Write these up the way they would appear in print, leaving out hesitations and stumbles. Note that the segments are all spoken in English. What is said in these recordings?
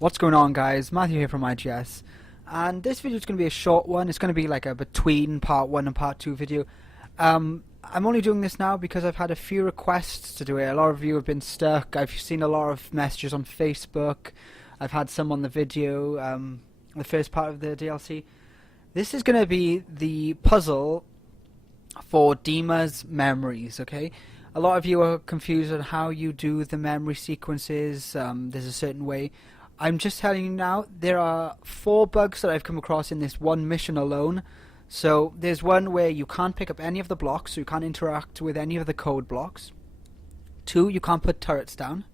What's going on, guys? Matthew here from IGS, and this video is going to be a short one. It's going to be like a between part 1 and part 2 video. I'm only doing this now because I've had a few requests to do it. A lot of you have been stuck. I've seen a lot of messages on Facebook. I've had some on the video, the first part of the DLC. This is going to be the puzzle for DiMA's memories, okay? A lot of you are confused on how you do the memory sequences. There's a certain way. I'm just telling you now, there are 4 bugs that I've come across in this one mission alone. So there's one where you can't pick up any of the blocks, so you can't interact with any of the code blocks. 2, you can't put turrets down.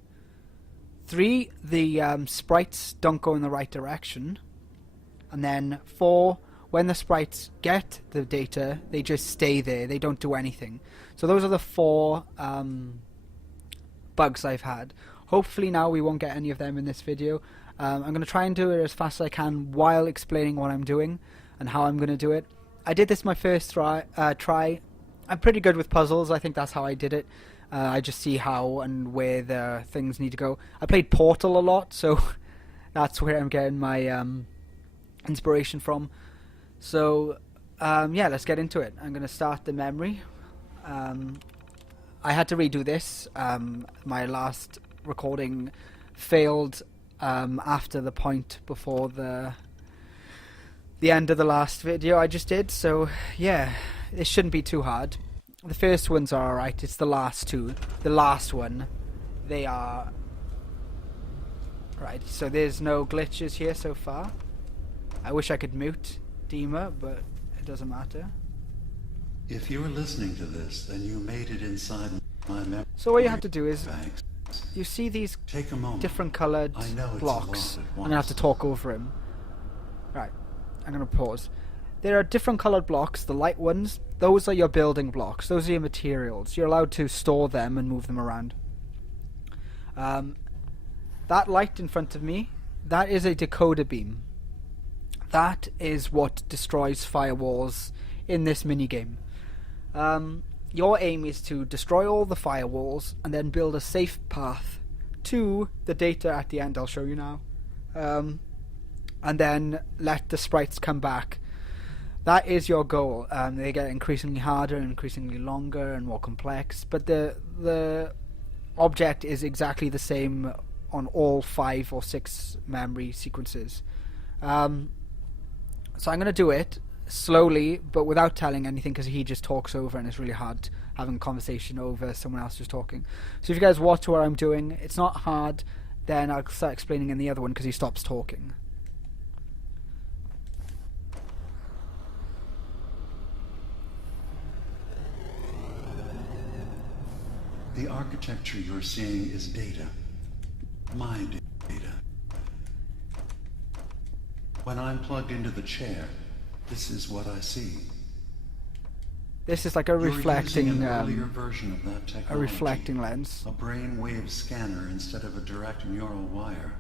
3, the sprites don't go in the right direction. And then 4, when the sprites get the data, they just stay there, they don't do anything. So those are the 4 bugs I've had. Hopefully now we won't get any of them in this video. I'm going to try and do it as fast as I can while explaining what I'm doing and how I'm going to do it. I did this my first try. I'm pretty good with puzzles. I think that's how I did it. I just see how and where the things need to go. I played Portal a lot, so that's where I'm getting my inspiration from. So yeah, let's get into it. I'm going to start the memory. I had to redo this. My last recording failed after the point before the end of the last video I just did, so yeah, it shouldn't be too hard. The first ones are alright, it's the last 2. The last one, they are... Right, so there's no glitches here so far. I wish I could mute DiMA, but it doesn't matter. If you're listening to this, then you made it inside my memory. So what you have to do is, banks. you see these Take a moment. different coloured blocks, and I have to talk over him. Right, I'm going to pause. There are different coloured blocks. The light ones, those are your building blocks. Those are your materials. You're allowed to store them and move them around. That light in front of me, that is a decoder beam. That is what destroys firewalls in this minigame. Your aim is to destroy all the firewalls and then build a safe path to the data at the end. I'll show you now. And then let the sprites come back. That is your goal. They get increasingly harder, increasingly longer and more complex, but the object is exactly the same on all 5 or 6 memory sequences. So I'm going to do it slowly, but without telling anything, because he just talks over and it's really hard having a conversation over someone else just talking. So if you guys watch what I'm doing, it's not hard, then I'll start explaining in the other one because he stops talking. The architecture you're seeing is data. My data. When I'm plugged into the chair, this is what I see. This is like a reflecting version of that technology, a reflecting lens. A brainwave scanner instead of a direct neural wire.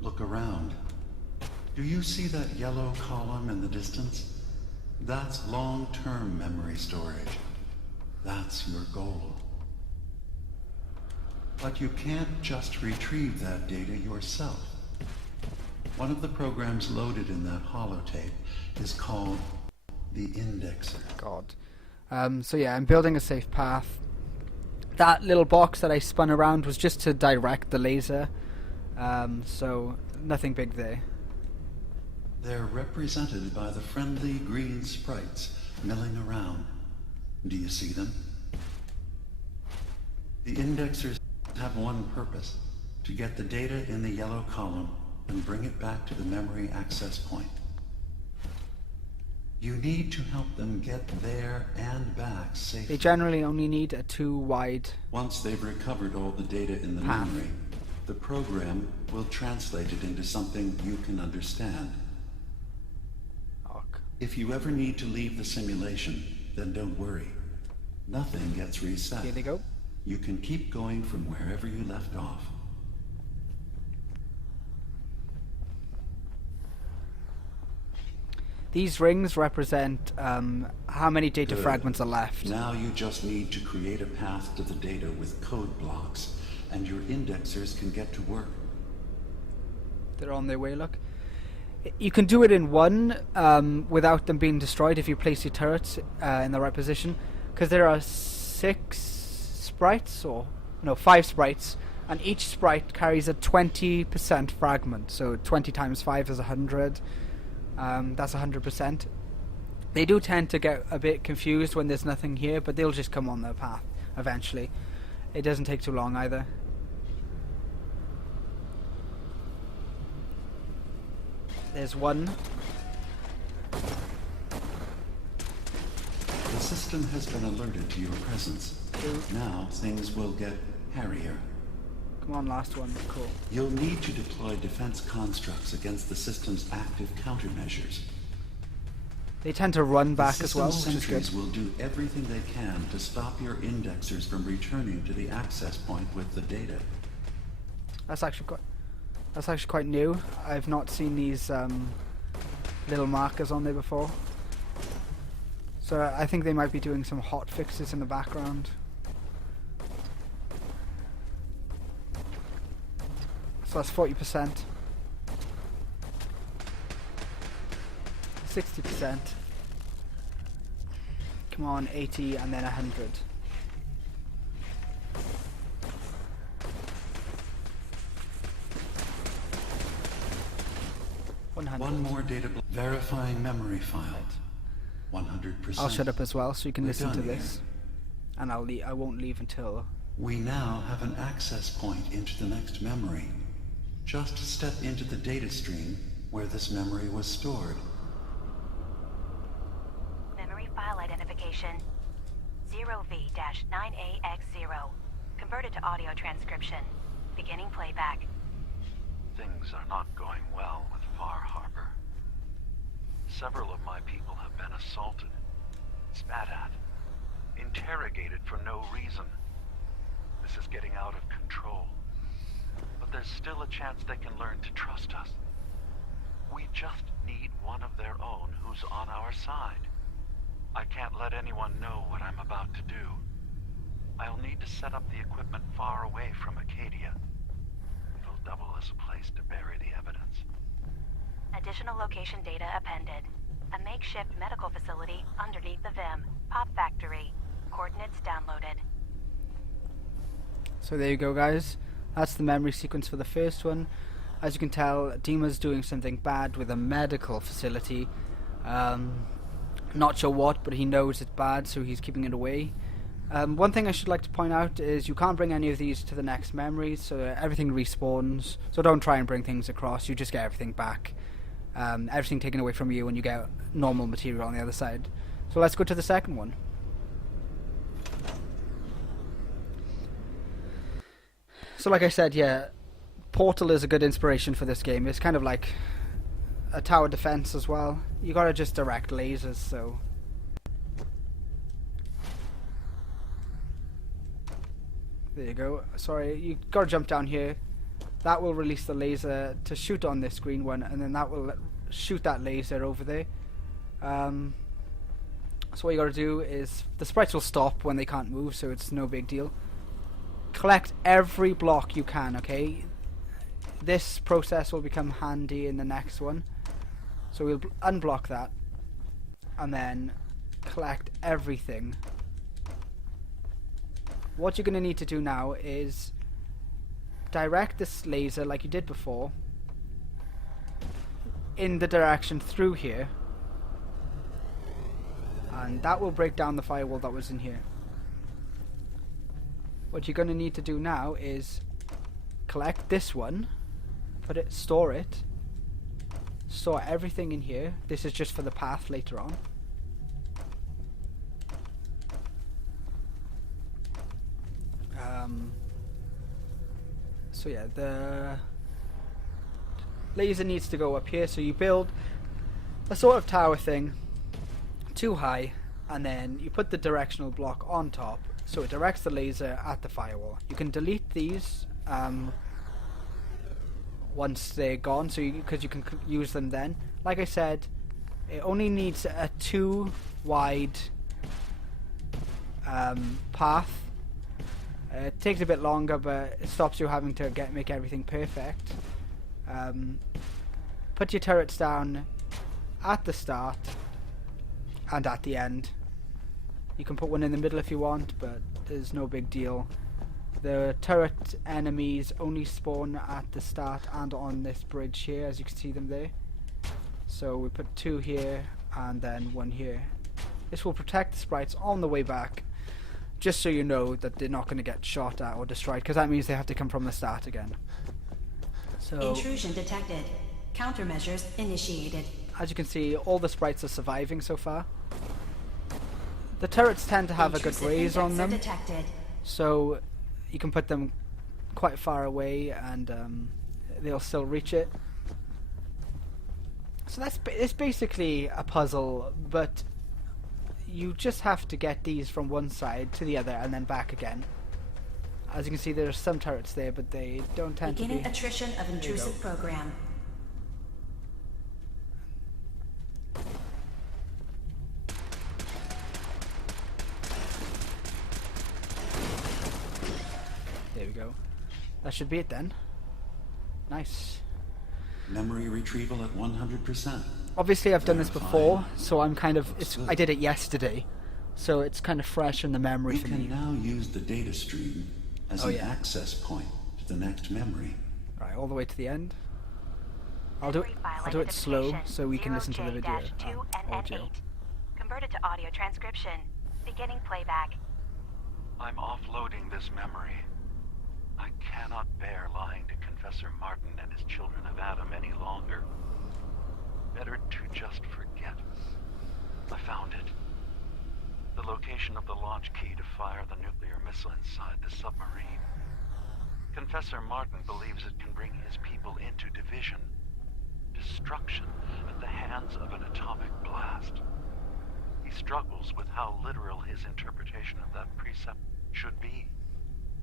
Look around. Do you see that yellow column in the distance? That's long-term memory storage. That's your goal. But you can't just retrieve that data yourself. One of the programs loaded in that holotape is called the indexer. God. So yeah, I'm building a safe path. That little box that I spun around was just to direct the laser. So nothing big there. They're represented by the friendly green sprites milling around. Do you see them? The indexers have one purpose: to get the data in the yellow column and bring it back to the memory access point. You need to help them get there and back safely. They generally only need a 2 wide. Once they've recovered all the data in the path. memory, the program will translate it into something you can understand. If you ever need to leave the simulation, then don't worry. Nothing gets reset. Here they go. You can keep going from wherever you left off. These rings represent how many data Good. fragments are left. Now you just need to create a path to the data with code blocks, and your indexers can get to work. They're on their way, look. You can do it in one without them being destroyed if you place your turrets in the right position, because there are 6 sprites, or no, 5 sprites, and each sprite carries a 20% fragment, so 20 times 5 is 100. That's 100%. They do tend to get a bit confused when there's nothing here, but they'll just come on their path eventually. It doesn't take too long either. There's one. The system has been alerted to your presence. 2. Now things will get hairier. Come on, last one. Cool. You'll need to deploy defense constructs against the system's active countermeasures. They tend to run back as well, which is good. Sentries will do everything they can to stop your indexers from returning to the access point with the data. That's actually quite new. I've not seen these little markers on there before. So I think they might be doing some hot fixes in the background. So that's 40%. 60%. Come on, 80 and then 100. One more data block. Verifying memory file. 100%. I'll shut up as well so you can listen to We're done this. And I won't leave until... We now have an access point into the next memory. Just step into the data stream where this memory was stored. Memory file identification 0V-9AX0. Converted to audio transcription. Beginning playback. Things are not going well with Far Harbor. Several of my people have been assaulted, spat at, interrogated for no reason. This is getting out of control. But there's still a chance they can learn to trust us. We just need one of their own who's on our side. I can't let anyone know what I'm about to do. I'll need to set up the equipment far away from Acadia. It'll double as a place to bury the evidence. Additional location data appended. A makeshift medical facility underneath the VIM. Pop factory. Coordinates downloaded. So there you go, guys. That's the memory sequence for the first one. As you can tell, DiMA's doing something bad with a medical facility. Not sure what, but he knows it's bad, so he's keeping it away. One thing I should like to point out is you can't bring any of these to the next memory, so everything respawns. So don't try and bring things across, you just get everything back. Everything taken away from you and you get normal material on the other side. So let's go to the second one. So like I said, yeah, Portal is a good inspiration for this game. It's kind of like a tower defense as well. You gotta just direct lasers, so... There you go. Sorry, you gotta jump down here. That will release the laser to shoot on this green one, and then that will shoot that laser over there. So what you gotta do is, the sprites will stop when they can't move, so it's no big deal. Collect every block you can, okay? This process will become handy in the next one. So we'll unblock that, and then collect everything. What you're going to need to do now is direct this laser like you did before in the direction through here, and that will break down the firewall that was in here. What you're going to need to do now is collect this one, store everything in here. This is just for the path later on. So yeah, the laser needs to go up here, so you build a sort of tower thing too high, and then you put the directional block on top, so it directs the laser at the firewall. You can delete these once they're gone, so because you can use them then. Like I said, it only needs a 2 wide path. It takes a bit longer, but it stops you having to make everything perfect. Put your turrets down at the start and at the end. You can put one in the middle if you want, but there's no big deal. The turret enemies only spawn at the start and on this bridge here, as you can see them there. So we put 2 here and then 1 here. This will protect the sprites on the way back, just so you know that they're not going to get shot at or destroyed, because that means they have to come from the start again. So, intrusion detected. Countermeasures initiated. as you can see, all the sprites are surviving so far. The turrets tend to have a good raise on them, so you can put them quite far away and they'll still reach it. So it's basically a puzzle, but you just have to get these from one side to the other and then back again. As you can see, there's some turrets there, but they don't tend to be... Beginning attrition of intrusive program. There we go. That should be it then. Nice. Memory retrieval at 100%. Obviously I've done this before, so I'm kind of... I did it yesterday, so it's kind of fresh in the memory You for can me. now use the data stream as an access point to the next memory. Right, all the way to the end. I'll do it slow so we can listen to the video. Audio. Converted to audio transcription. Beginning playback. I'm offloading this memory. I cannot bear lying to Confessor Martin and his children of Adam any longer. Better to just forget. I found it. The location of the launch key to fire the nuclear missile inside the submarine. Confessor Martin believes it can bring his people into division, destruction at the hands of an atomic blast. He struggles with how literal his interpretation of that precept should be.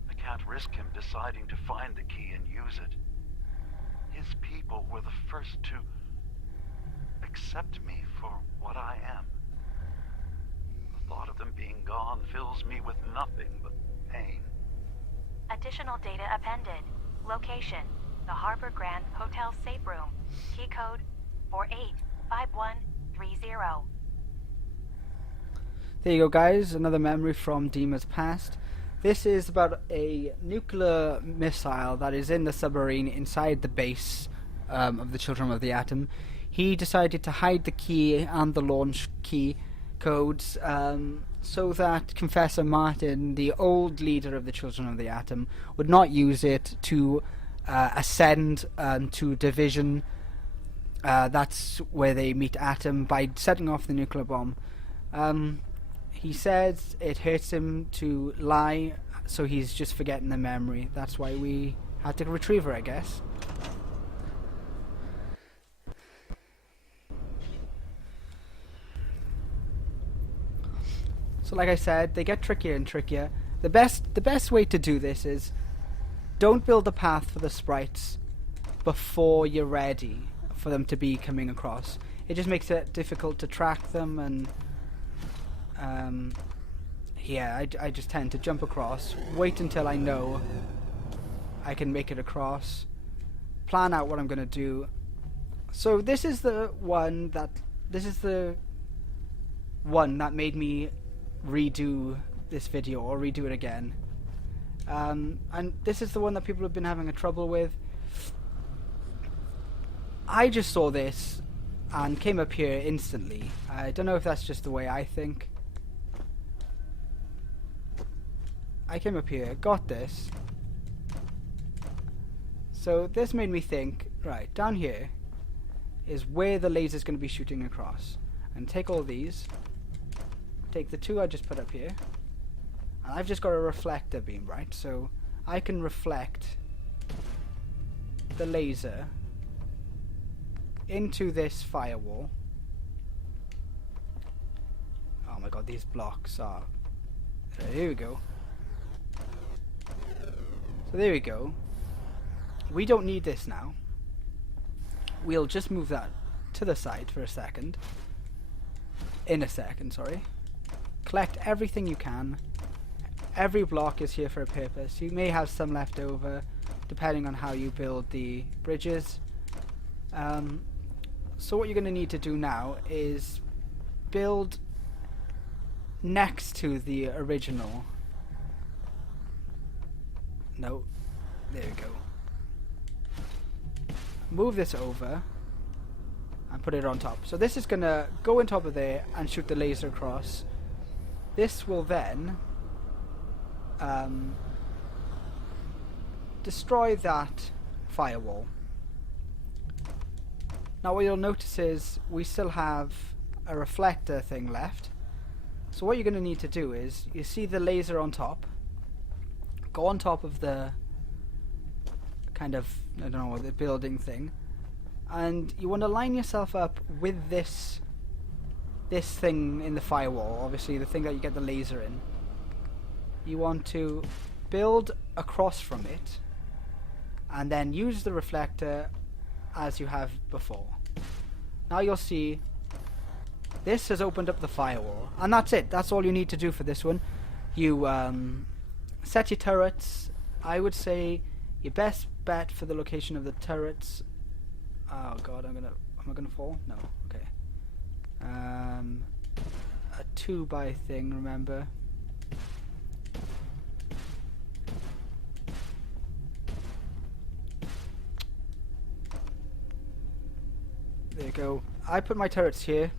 I can't risk him deciding to find the key and use it. His people were the first to accept me for what I am. The thought of them being gone fills me with nothing but pain. Additional data appended. Location: the Harbor Grand Hotel Safe Room. Key code 485130. There you go, guys. Another memory from DiMA's past. This is about a nuclear missile that is in the submarine inside the base of the Children of the Atom. He decided to hide the key and the launch key codes so that Confessor Martin, the old leader of the Children of the Atom, would not use it to ascend to division. That's where they meet Atom by setting off the nuclear bomb. He says it hurts him to lie, so he's just forgetting the memory. That's why we had to retrieve her, I guess. So like I said, they get trickier and trickier. The best way to do this is don't build a path for the sprites before you're ready for them to be coming across. It just makes it difficult to track them, and yeah, I just tend to jump across, wait until I know I can make it across, plan out what I'm going to do. So this is the one that made me redo this video or redo it again, and this is the one that people have been having a trouble with. I just saw this and came up here instantly. I don't know if that's just the way I think. I came up here, got this. So this made me think, right, down here is where the laser's going to be shooting across. And take all these, take the 2 I just put up here, and I've just got a reflector beam, right? So I can reflect the laser into this firewall. Oh my god, these blocks are... Here we go. So there we go. We don't need this now. We'll just move that to the side for a second. In a second, sorry. Collect everything you can. Every block is here for a purpose. You may have some left over, depending on how you build the bridges. So what you're going to need to do now is build next to the original. No, there we go. Move this over and put it on top. So this is going to go on top of there and shoot the laser across. This will then destroy that firewall. Now what you'll notice is we still have a reflector thing left. So what you're going to need to do is, you see the laser on top, go on top of the kind of, I don't know, the building thing, and you want to line yourself up with this thing in the firewall, obviously the thing that you get the laser in. You want to build across from it and then use the reflector as you have before. Now you'll see this has opened up the firewall, and that's it. That's all you need to do for this one. You set your turrets. I would say your best bet for the location of the turrets. Oh god, am I gonna fall? No, okay. A 2x thing, remember. There you go. I put my turrets here.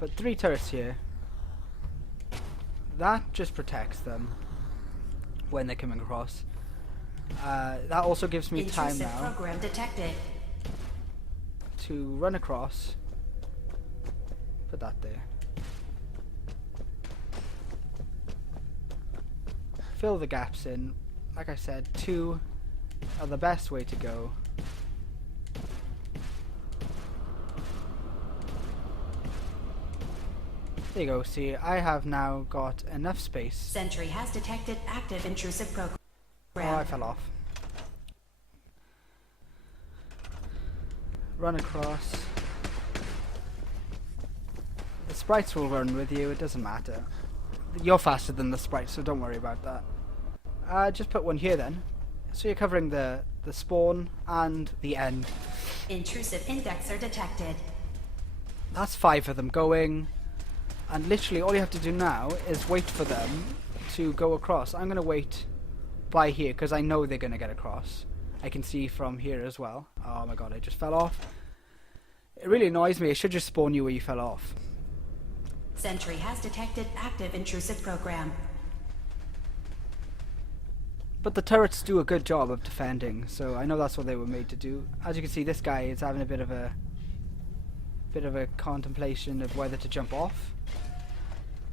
Put 3 turrets here. That just protects them when they're coming across. That also gives me time now program detected. to run across. Put that there. Fill the gaps in. Like I said, 2 are the best way to go. There you go, see, I have now got enough space. Sentry has detected active intrusive program. Oh, I fell off. Run across. The sprites will run with you, it doesn't matter. You're faster than the sprites, so don't worry about that. Just put one here then. So you're covering the spawn and the end. Intrusive indexer detected. That's 5 of them going. And literally all you have to do now is wait for them to go across. I'm going to wait by here because I know they're going to get across. I can see from here as well. Oh my god, I just fell off. It really annoys me. It should just spawn you where you fell off. Sentry has detected active intrusive program. But the turrets do a good job of defending, so I know that's what they were made to do. As you can see, this guy is having a bit of a contemplation of whether to jump off.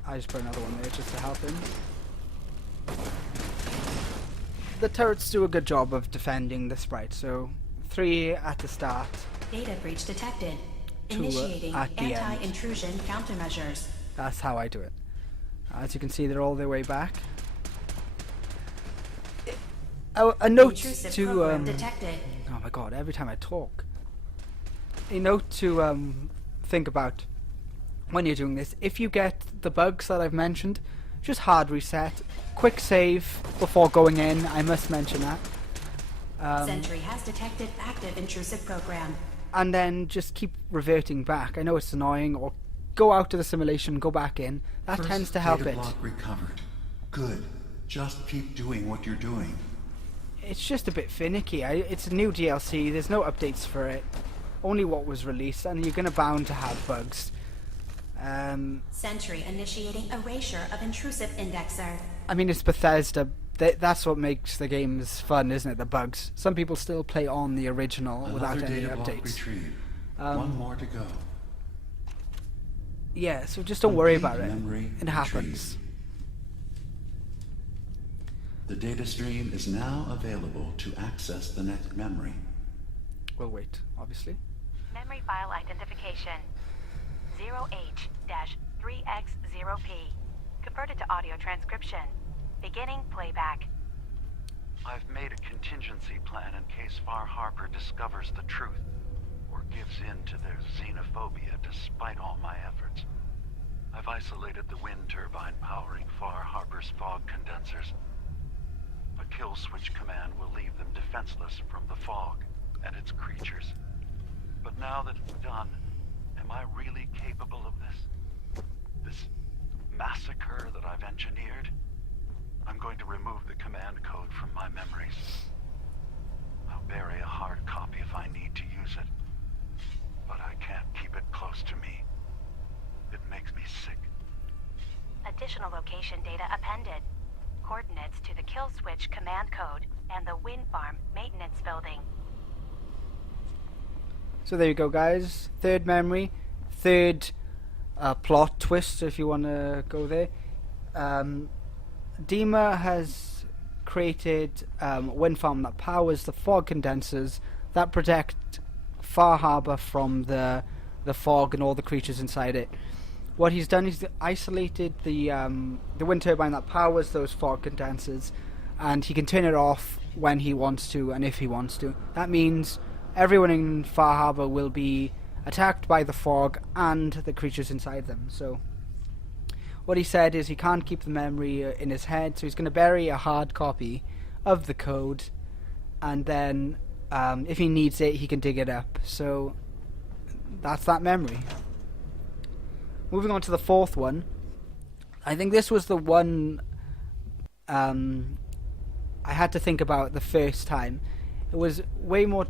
I just put another one there just to help him. The turrets do a good job of defending the sprite, so 3 at the start. Data breach detected. 2 Initiating at the end. anti-intrusion countermeasures. That's how I do it. As you can see, they're all their way back. A note Intrusive to program detected. oh my god, every time I talk. A note to think about when you're doing this. If you get the bugs that I've mentioned, just hard reset, quick save before going in. I must mention that. Sentry has detected active intrusive program. And then just keep reverting back. I know it's annoying, or go out of the simulation, go back in. That First tends to help data it. block recovered. Good. Just keep doing what you're doing. It's just a bit finicky. It's a new DLC. There's no updates for it. Only what was released, and you're bound to have bugs. Sentry initiating erasure of intrusive indexer. I mean, it's Bethesda. That's what makes the games fun, isn't it? The bugs. Some people still play on the original without Another any data block updates. retrieved. One more to go. Yeah, so just don't worry about it. Memory It happens. retrieved. The data stream is now available to access the next memory. We'll wait, obviously. Memory file identification 0H-3X0P. Converted to audio transcription. Beginning playback. I've made a contingency plan in case Far Harbor discovers the truth, or gives in to their xenophobia despite all my efforts. I've isolated the wind turbine powering Far Harbor's fog condensers. A kill switch command will leave them defenseless from the fog. and its creatures. But now that it's done, am I really capable of this? This massacre that I've engineered? I'm going to remove the command code from my memories. I'll bury a hard copy if I need to use it. But I can't keep it close to me. It makes me sick. Additional location data appended. Coordinates to the kill switch command code and the wind farm maintenance building. So there you go, guys. Third memory, third plot twist, if you want to go there. DiMA has created a wind farm that powers the fog condensers that protect Far Harbor from the fog and all the creatures inside it. What he's done is isolated the wind turbine that powers those fog condensers, and he can turn it off when he wants to and if he wants to. That means everyone in Far Harbor will be attacked by the fog and the creatures inside them. So what he said is he can't keep the memory in his head, so he's going to bury a hard copy of the code, and then if he needs it, he can dig it up. So that's that memory. Moving on to the fourth one. I think this was the one I had to think about the first time. It was way more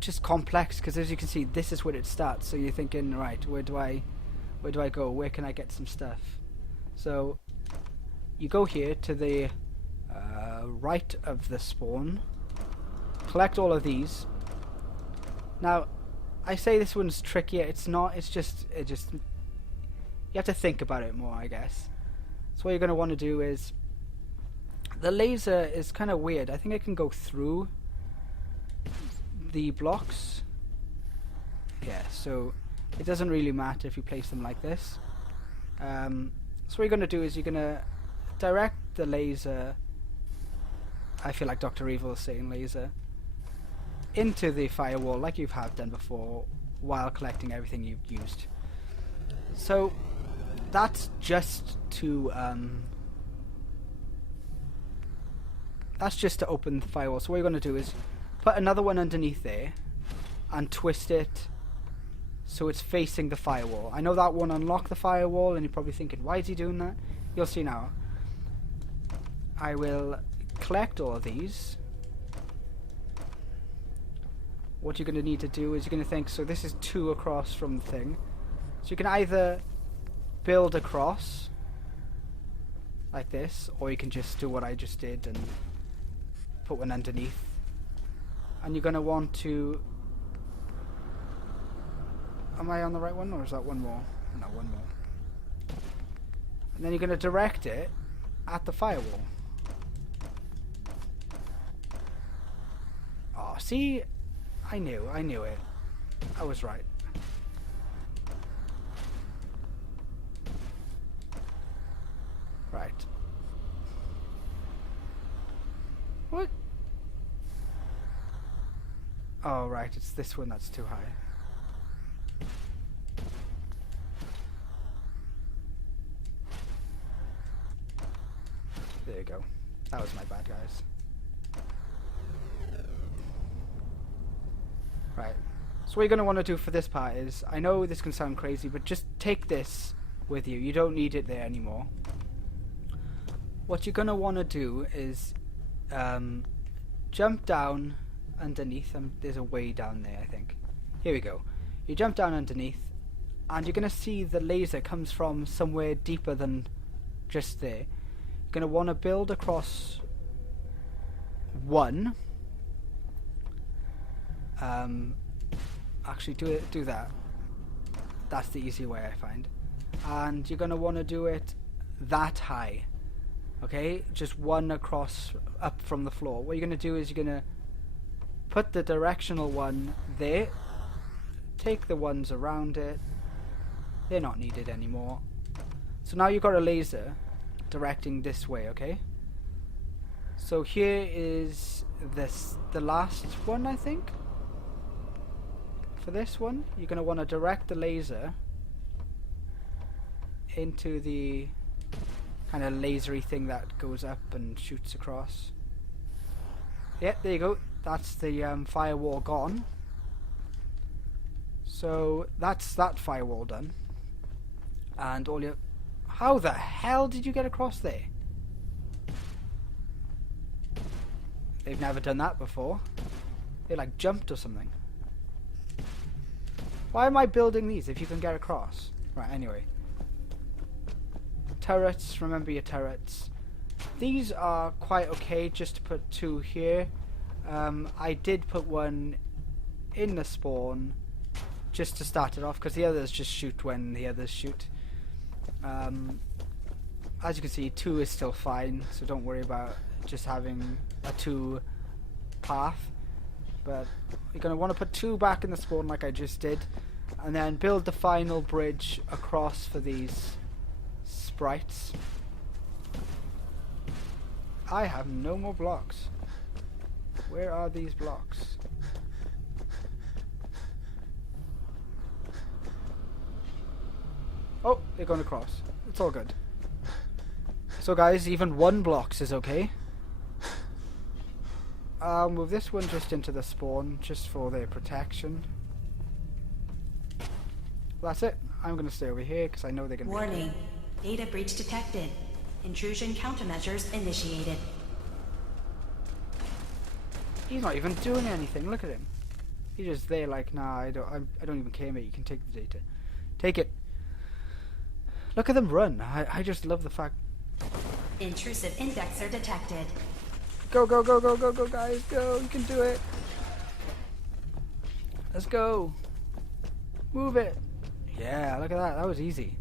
just complex, because as you can see, this is where it starts. So you're thinking, right, where do I go? Where can I get some stuff? So you go here to the right of the spawn, collect all of these. Now, I say this one's trickier. It's not. It's just you have to think about it more, I guess. So what you're going to want to do is, the laser is kind of weird. I think it can go through the blocks. Yeah, so it doesn't really matter if you place them like this. So what you're going to do is you're going to direct the laser, I feel like Dr. Evil is saying laser, into the firewall like you have done before, while collecting everything you've used. So that's just to open the firewall. So what you're going to do is put another one underneath there and twist it so it's facing the firewall. I know that won't unlock the firewall, and you're probably thinking, why is he doing that? You'll see now. I will collect all of these. What you're going to need to do is you're going to think, so this is 2 across from the thing. So you can either build across like this, or you can just do what I just did and put one underneath. And you're going to want to... Am I on the right one, or is that one more? No, one more. And then you're going to direct it at the firewall. Oh, see? I knew it. I was right. Right. What? Oh, right, it's this one that's too high. There you go. That was my bad, guys. Right. So what you're going to want to do for this part is, I know this can sound crazy, but just take this with you. You don't need it there anymore. What you're going to want to do is jump down underneath. There's a way down there, I think. Here we go. You jump down underneath, and you're going to see the laser comes from somewhere deeper than just there. You're going to want to build across 1. Actually do that. That's the easy way, I find. And you're going to want to do it that high. Okay? Just 1 across, up from the floor. What you're going to do is you're going to put the directional one there. Take the ones around it. They're not needed anymore. So now you've got a laser directing this way, okay? So here is the last one, I think. For this one, you're going to want to direct the laser into the kind of lasery thing that goes up and shoots across. Yep, there you go. that's the firewall gone. So that's that firewall done. And all your... How the hell did you get across there? They've never done that before. They like jumped or something. Why am I building these if you can get across? Right, anyway. Turrets, remember your turrets. These are quite okay just to put 2 here. I did put one in the spawn just to start it off, because the others just shoot when the others shoot. As you can see, 2 is still fine, so don't worry about just having a 2 path. But you're going to want to put 2 back in the spawn like I just did, and then build the final bridge across for these sprites. I have no more blocks. Where are these blocks? Oh, they're going across. It's all good. So guys, even 1 blocks is okay. I'll move this one just into the spawn, just for their protection. That's it. I'm going to stay over here, because I know they're going to... Warning. Data breach detected. Intrusion countermeasures initiated. He's not even doing anything. Look at him. He's just there like, nah, I don't even care, mate. You can take the data. Take it. Look at them run. I just love the fact... Intrusive indexer detected. Go, go, go, go, go, go, guys. Go. You can do it. Let's go. Move it. Yeah, look at that. That was easy.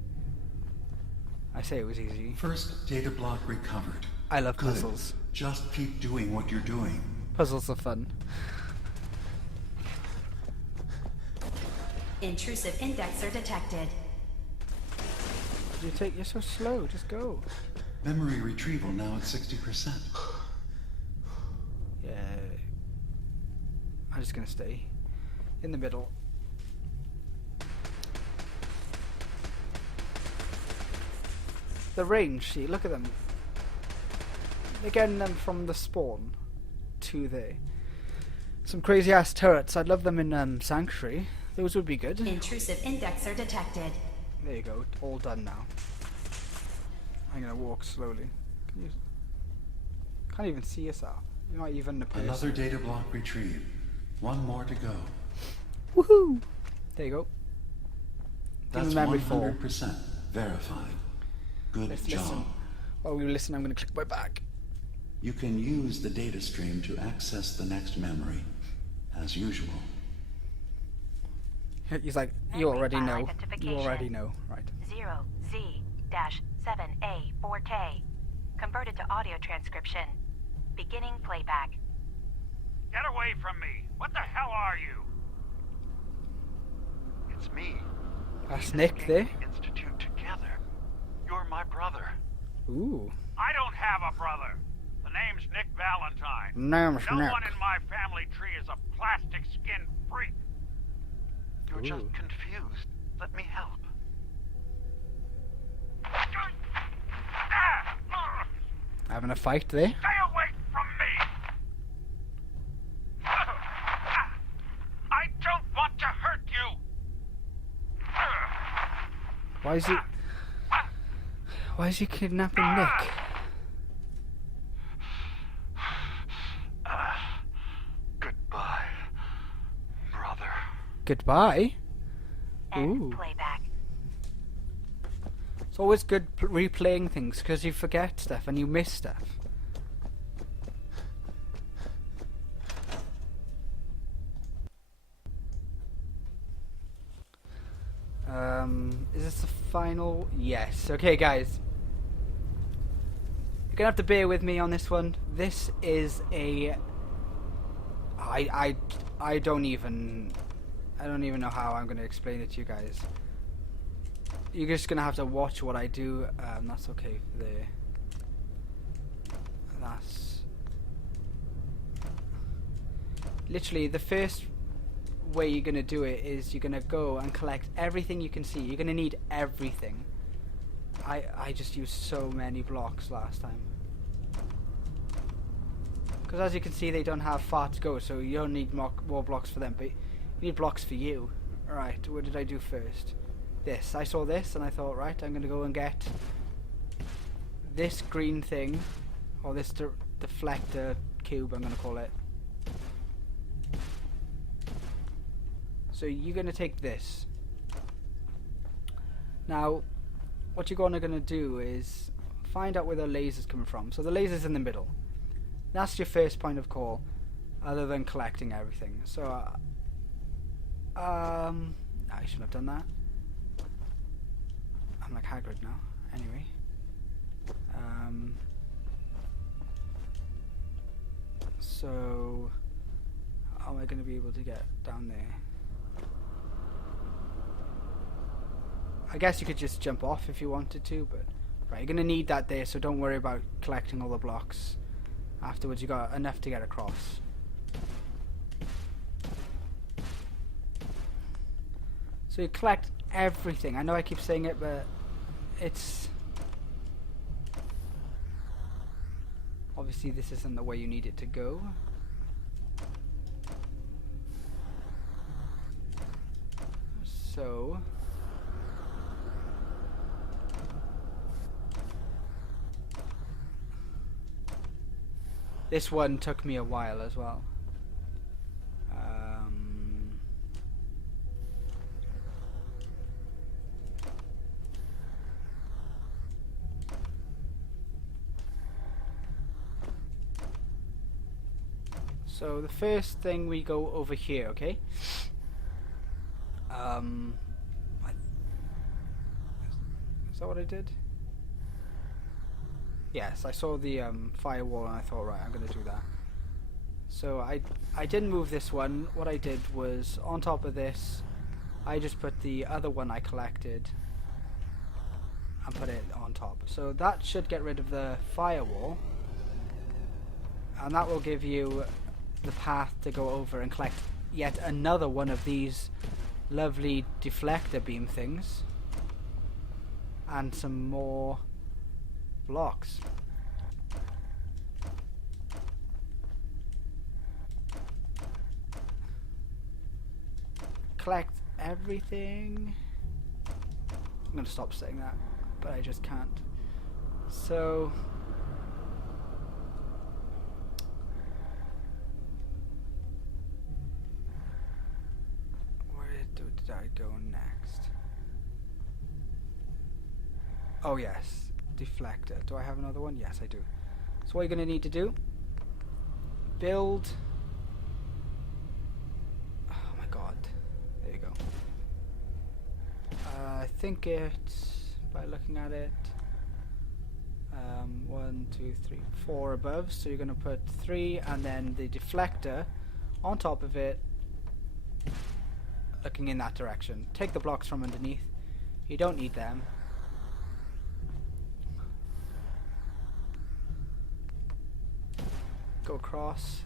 I say it was easy. First data block recovered. I love Good. puzzles. Just keep doing what you're doing. Puzzles are fun. Intrusive indexer detected. You're so slow. Just go. Memory retrieval now at 60%. Yeah. I'm just gonna stay in the middle. The range, see, look at them. They're getting them from the spawn to there. Some crazy ass turrets. I'd love them in Sanctuary. Those would be good. Intrusive indexer detected. There you go. All done now. I'm gonna walk slowly. Can't even see yourself. You're not even a person. Another data block retrieved. 1 more to go. Woohoo! There you go. That's memory 100% verified. Good Let's job. listen. While we listen, I'm gonna click my back. You can use the data stream to access the next memory, as usual. He's like, you already know. You already know, right? 0Z-7A4K. Converted to audio transcription. Beginning playback. Get away from me! What the hell are you? It's me. That's Nick there. The Institute together. You're my brother. Ooh. I don't have a brother. The name's Nick Valentine. Name's No Nick. one in my family tree is a plastic skin freak. You're just Ooh. confused. Let me help. Having a fight there. Stay away from me! I don't want to hurt you! Why is he kidnapping Nick? Goodbye, brother. Goodbye? End Ooh. playback. It's always good replaying things because you forget stuff and you miss stuff. Is this the final? Yes. Okay, guys. You're gonna have to bear with me on this one. This is a... I don't even know how I'm gonna explain it to you guys. You're just gonna have to watch what I do. That's okay for the... That's... Literally, the first way you're gonna do it is you're gonna go and collect everything you can see. You're gonna need everything. I just used so many blocks last time. Because as you can see, they don't have far to go, so you don't need more blocks for them, but you need blocks for you. Alright, what did I do first? This. I saw this and I thought, right, I'm going to go and get this green thing, or this deflector cube, I'm going to call it. So you're going to take this. Now, what you're going to do is find out where the laser's coming from. So the laser's in the middle. That's your first point of call, other than collecting everything. So, I shouldn't have done that. I'm like Hagrid now. Anyway. So, how am I going to be able to get down there? I guess you could just jump off if you wanted to, but right, you're going to need that there, so don't worry about collecting all the blocks. Afterwards, you got enough to get across. So you collect everything. I know I keep saying it, but it's... Obviously, this isn't the way you need it to go. So... This one took me a while as well. So the first thing, we go over here, okay? Is that what I did? Yes, I saw the firewall and I thought, right, I'm going to do that. So I didn't move this one. What I did was, on top of this, I just put the other one I collected and put it on top. So that should get rid of the firewall. And that will give you the path to go over and collect yet another one of these lovely deflector beam things. And some more blocks. Collect everything. I'm gonna stop saying that, but I just can't. So where did I go next? Oh yes. Deflector. Do I have another one? Yes, I do. So what you're going to need to do, build... Oh my god. There you go. I think it's, by looking at it, 1, 2, 3, 4 above. So you're going to put 3 and then the deflector on top of it, looking in that direction. Take the blocks from underneath. You don't need them. Go across.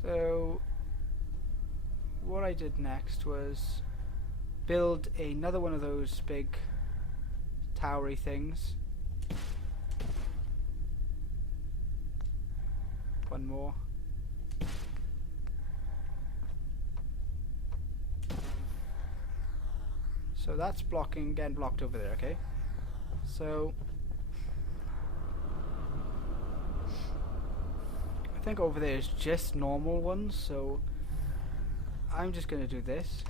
So what I did next was build another one of those big towery things. One more. So that's blocking, getting blocked over there, okay? So I think over there is just normal ones, so I'm just going to do this.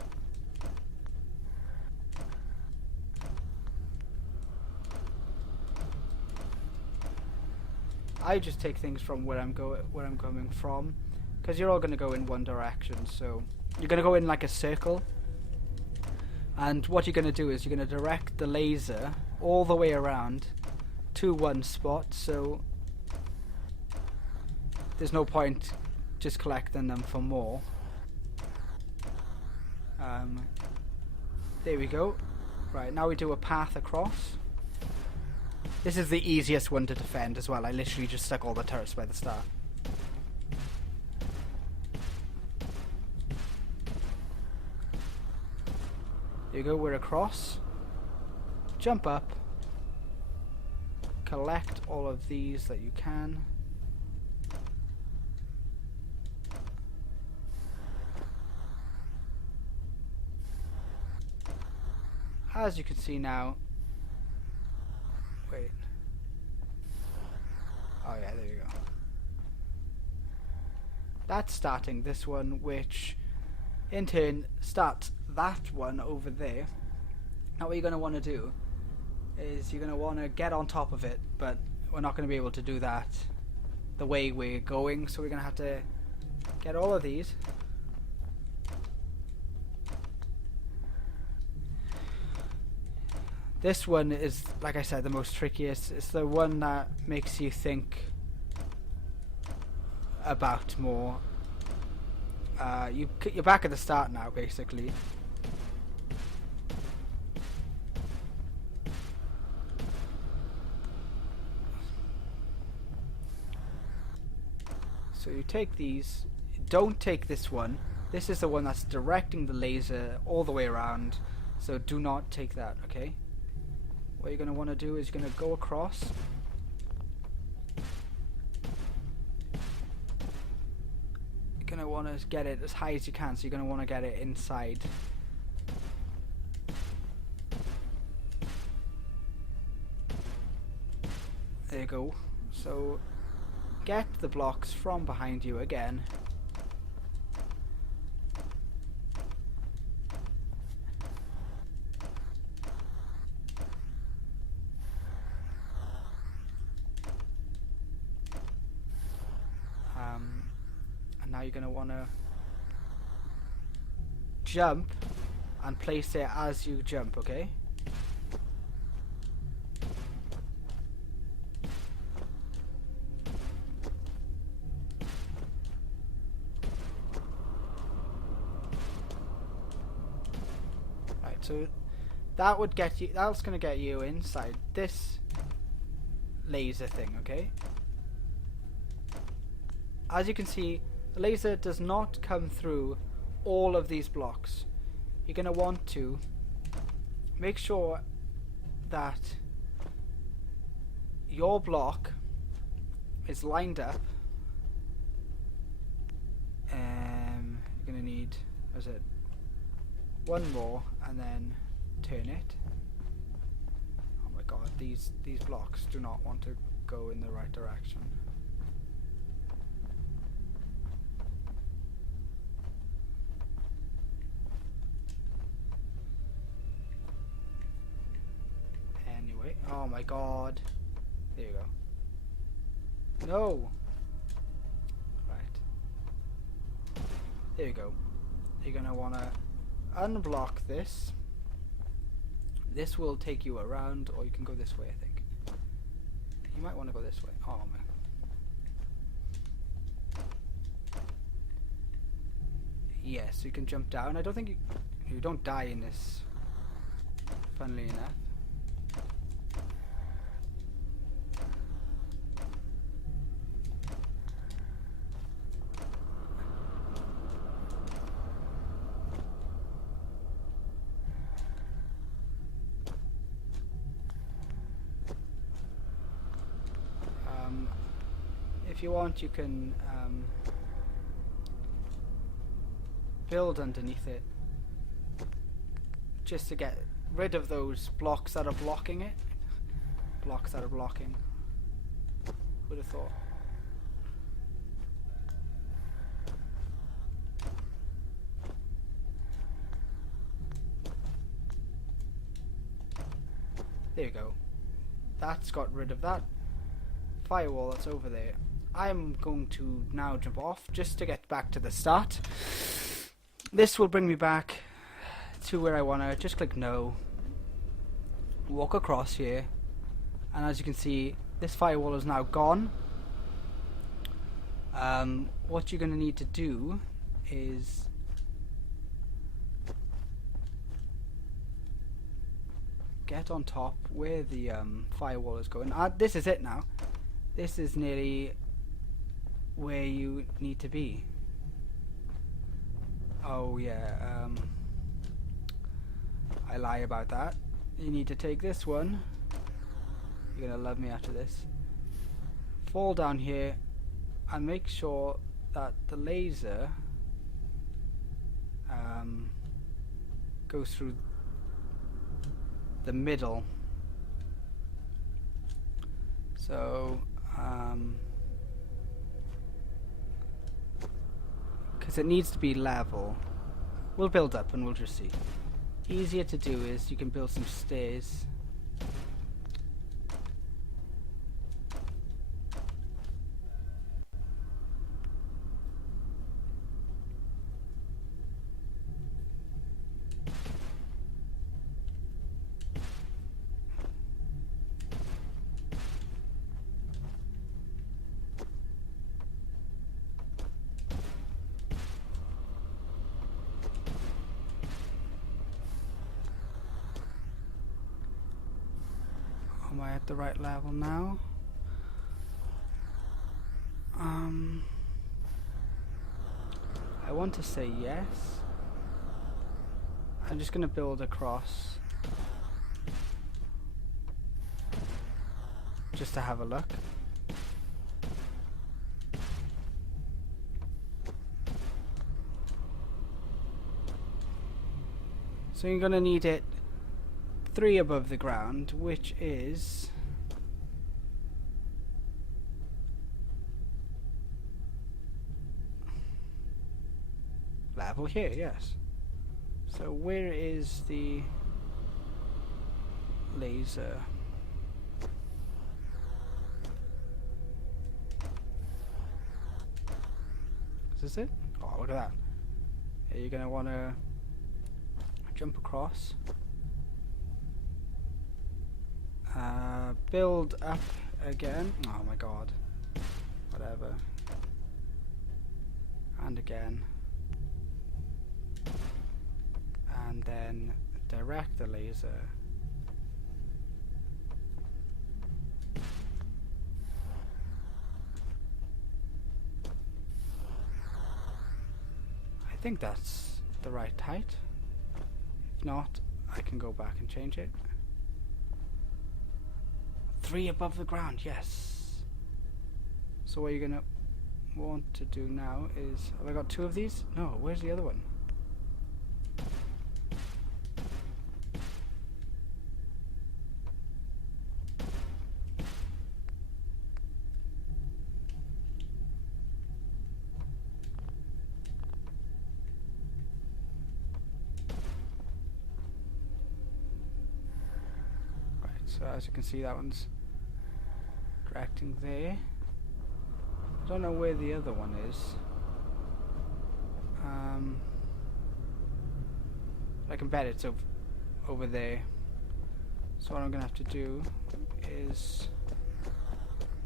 I just take things from where I'm coming from, because you're all going to go in one direction, so you're going to go in like a circle. And what you're going to do is you're going to direct the laser all the way around to one spot, so there's no point just collecting them for more. There we go. Right, now we do a path across. This is the easiest one to defend as well. I literally just stuck all the turrets by the start. There you go, we're across. Jump up. Collect all of these that you can. As you can see now, wait. Oh yeah, there you go. That's starting this one, which in turn starts that one over there. Now what you're going to want to do is you're going to want to get on top of it, but we're not going to be able to do that the way we're going, so we're going to have to get all of these. This one is, like I said, the most trickiest. It's the one that makes you think about more. You're back at the start now, basically. So you take these. Don't take this one. This is the one that's directing the laser all the way around. So do not take that, okay? What you're going to want to do is you're going to go across. You're going to want to get it as high as you can, so you're going to want to get it inside. There you go. So get the blocks from behind you again. And now you're going to want to jump and place it as you jump, okay? Right, so that would get you, that's going to get you inside this laser thing, okay? As you can see, the laser does not come through all of these blocks. You're going to want to make sure that your block is lined up. You're going to need, what is it, one more, and then turn it. Oh my god, these blocks do not want to go in the right direction. Oh my god. There you go. No! Right. There you go. You're gonna wanna unblock this. This will take you around, or you can go this way, I think. You might wanna go this way. Oh man. Yes, you can jump down. I don't think you don't die in this, funnily enough. If you want, you can build underneath it, just to get rid of those blocks that are blocking it. Blocks that are blocking. Who'd have thought? There you go. That's got rid of that firewall that's over there. I'm going to now jump off just to get back to the start. This will bring me back to where I want to. Just click no. Walk across here. And as you can see, this firewall is now gone. What you're going to need to do is get on top where the firewall is going. This is it now. This is nearly where you need to be. Oh yeah, I lie about that. You need to take this one. You're gonna love me after this. Fall down here and make sure that the laser goes through the middle. So because it needs to be level. We'll build up and we'll just see. Easier to do is you can build some stairs. Am I at the right level now? I want to say yes. I'm just going to build across just to have a look. So you're going to need it 3 above the ground, which is level here, yes. So where is the laser? Is this it? Oh, look at that. Yeah, you're gonna want to jump across. Build up again. Oh my god. Whatever. And again. And then direct the laser. I think that's the right height. If not, I can go back and change it. 3 above the ground, yes. So what you're gonna want to do now is, have I got 2 of these? No, where's the other one? Right, so as you can see, that one's directing there. I don't know where the other one is. I can bet it's over there. So what I'm gonna have to do is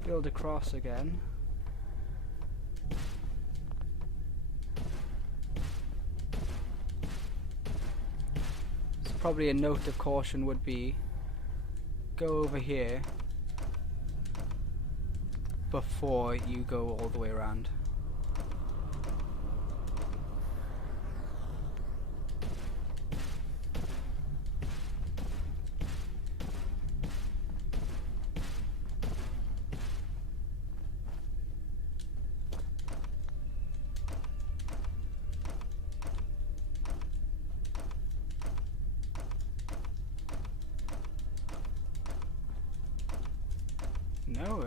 build across again. So probably a note of caution would be go over here before you go all the way around. No,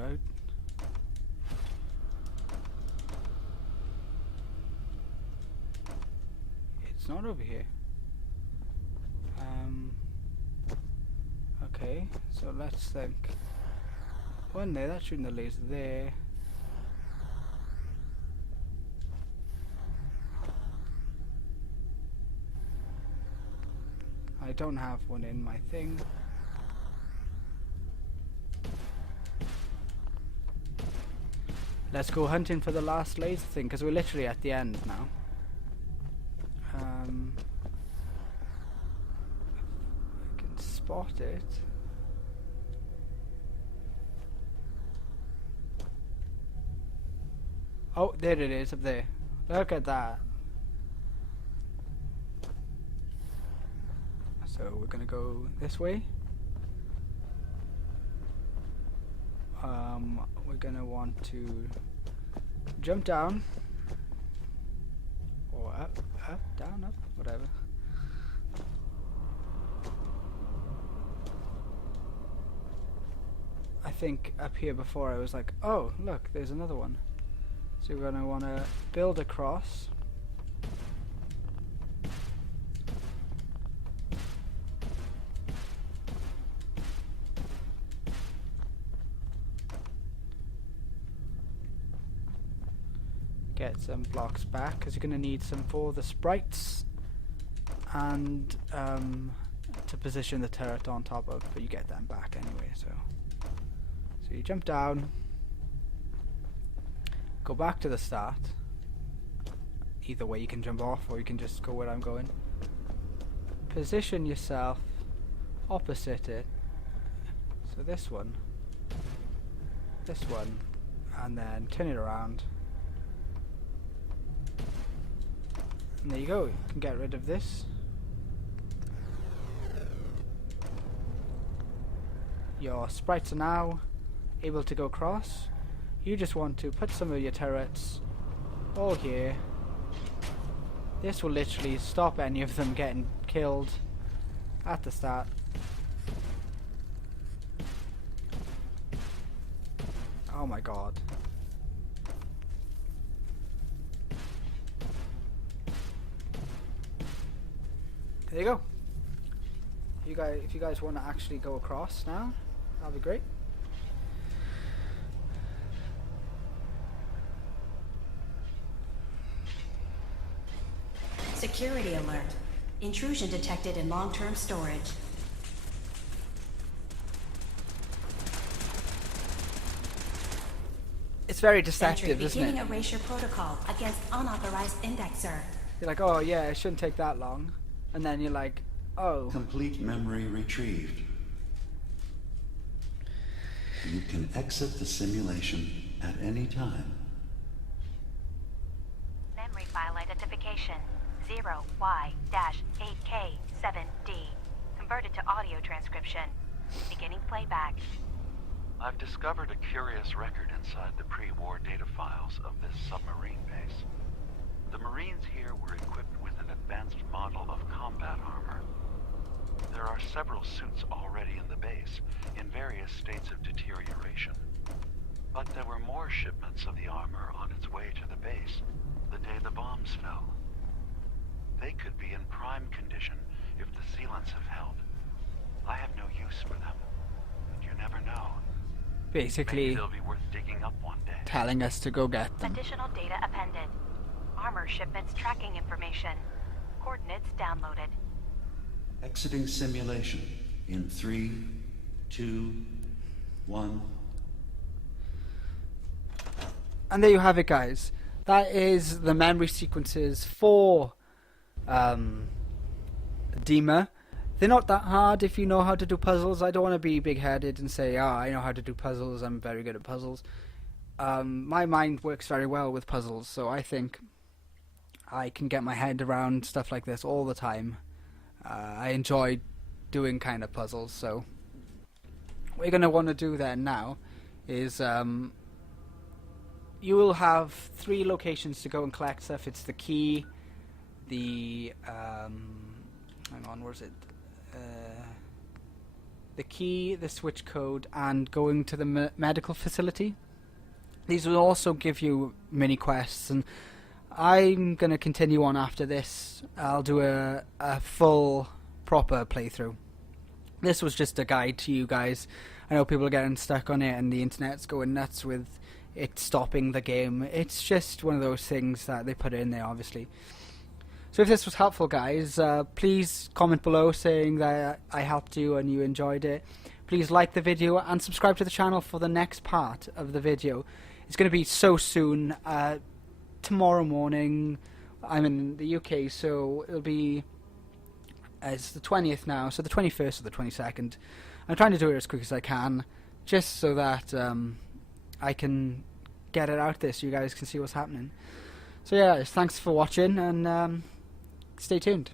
it's not over here. Okay, so let's think. One there, that's shooting the laser there. I don't have one in my thing. Let's go hunting for the last laser thing, because we're literally at the end now. I can spot it. Oh, there it is, up there. Look at that. So we're gonna go this way. We're gonna want to jump down, or up, down, up, whatever. I think up here before I was like, oh look, there's another one. So we're gonna wanna build across. Get some blocks back because you're going to need some for the sprites and to position the turret on top of, but you get them back anyway. So you jump down, go back to the start. Either way you can jump off or you can just go where I'm going. Position yourself opposite it. So this one, and then turn it around. And there you go, you can get rid of this. Your sprites are now able to go across. You just want to put some of your turrets all here. This will literally stop any of them getting killed at the start. Oh my god. There you go. If you guys want to actually go across now, that'll be great. Security alert. Intrusion detected in long-term storage. It's very deceptive, isn't Beginning it? erasure protocol against unauthorized indexer. You're like, oh yeah, it shouldn't take that long. And then you're like, oh. Complete memory retrieved. You can exit the simulation at any time. Memory file identification 0Y-8K7D. Converted to audio transcription. Beginning playback. I've discovered a curious record inside the pre-war data files of this submarine base. The Marines here were equipped with an advanced model of combat armor. There are several suits already in the base, in various states of deterioration. But there were more shipments of the armor on its way to the base the day the bombs fell. They could be in prime condition if the sealants have held. I have no use for them, but you never know. Basically, maybe they'll be worth digging up one day. telling us to go get them. Additional data appended. Armor shipments tracking information. Coordinates downloaded. Exiting simulation in 3, 2, 1. And there you have it, guys. That is the memory sequences for DiMA. They're not that hard if you know how to do puzzles. I don't want to be big-headed and say, I know how to do puzzles, I'm very good at puzzles. My mind works very well with puzzles, so I think I can get my head around stuff like this all the time. I enjoy doing kind of puzzles, so what you're going to want to do then now is you will have 3 locations to go and collect stuff. It's the key, the hang on, where's it? The key, the switch code, and going to the medical facility. These will also give you mini quests, and I'm going to continue on after this. I'll do a full, proper playthrough. This was just a guide to you guys. I know people are getting stuck on it and the internet's going nuts with it stopping the game. It's just one of those things that they put in there, obviously. So if this was helpful, guys, please comment below saying that I helped you and you enjoyed it. Please like the video and subscribe to the channel for the next part of the video. It's going to be so soon. Tomorrow morning. I'm in the UK, so it'll be it's the 20th now, so the 21st or the 22nd. I'm trying to do it as quick as I can, just so that I can get it out there so you guys can see what's happening. So yeah, thanks for watching, and stay tuned.